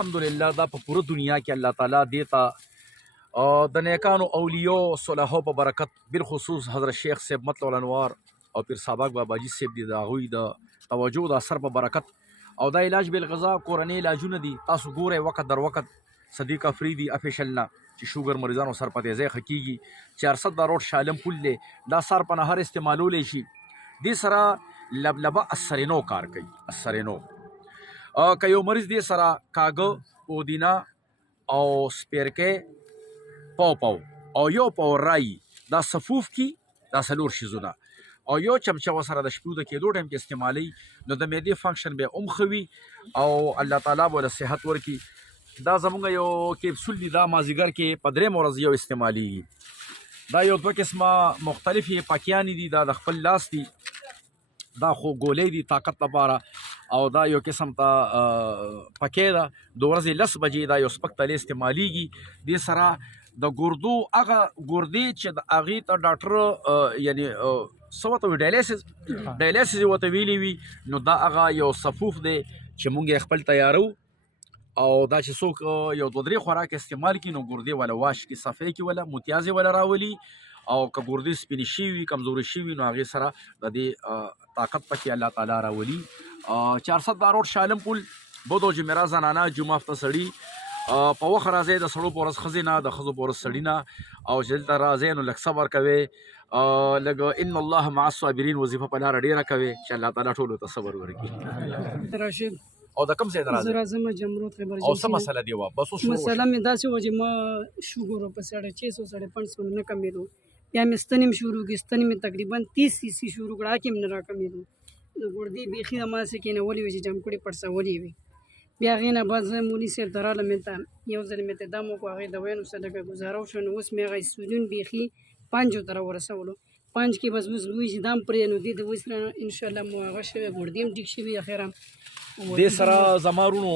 الحمدلله دا په پوره دنیا کې الله تعالی دیتا د نیکانو اولیو صلحو په برکت بالخصوص حضرت شیخ صاحب مطلع الانوار او پیر سابق باباجي صاحب دي د هغوی د توجه د اثر په برکت او دا علاج بالغذا کورنۍ علاجونه دي. تاسو ګورئ وخت در وخت صدیق افریدي افیشل نه چې شوګر مریضانو سر په تیزۍ ښه کېږي. 400 روډ شالم پل دی، دا سر په نهر استعمالولی شي. دې سره لبلبه اثرینو کار کوي. اثرینو که یو مریض دې سره کاږه پودینه او سپیرکې پاو او یو پاو رای دا صفوف کی دا سلور شیزونه او یو چمچه وسره د شپو د کېدو ټایم کې استعمالي نو د معدې فنکشن به خوي او الله تعالی به صحت ورکي. دا زمونږ یو کیپسول دی، دا مازیګر کې په 3 ورځ یو استعمالي. دا یو 2 قسمه مختلفې پاکیانې دي، دا د خپل لاس دي، دا خو ګولۍ دي طاقت لپاره او دا یو قسم ته پکې ده د ورځې 10 بجې دا یو سپک تلې استعمالیږي. دې سره د ګردو هغه ګردې چې د هغې ته ډاکټر یعنی څه ورته وي ډایلیسس یې ورته ویلي وي، نو دا هغه یو صفوف دی چې موږ یې خپل تیارو او دا چې څوک یو 2-3 خوراک استعمال کړي نو ګردې ولا واش کې صفحې کې ولا متیازې ولا راولي او که ګردې سپینې شوي کمزورې شوي نو هغې سره د دې طاقت پکې الله تعالی راولي. 400 روډ شالم پل بود او جمعه زنانه جمعه هفته سړي په وخت راځئ، د سړو په ورځ ښځې نه، د ښځو په ورځ سړي نه، او چې دلته راځئ نو لږ صبر کوئ، لږ ان الله مع الصابرین وظیفه په لاره ډېره کوئ چې الله تعالی ټولو ته صبر ورکړي. راشد او د کوم ځای نه راځئ؟ زه راځم جمرود خیبر او څه مسله دی وه؟ بس اوس مسله مې داسې وه چې ما شوګر په 650 نه کمېدو، بیا مې ستنې هم شروع کړې، ستنې مې تقریبا 30 cc شروع کړه، هغې هم نه را کمېدو. د ګردې بیخي د ماسې کېنولې وې چې جمکړې پړسولې وې. بیا هغې نه بعد زه مولي صاحب ته رالم، مې یو ځل مې ته دم وکړو، هغې دوایانو سره لږه ګزاره وشوه، نو اوس مې هغه انسولین بیخي 5 ته راورسولو. 5 کې بس اوس وایي چې دا هم پرې نو دې ته اوس انشاءالله مو هغه شوی ګردې هم ټیک شوي اخره. دې سره زما ورونو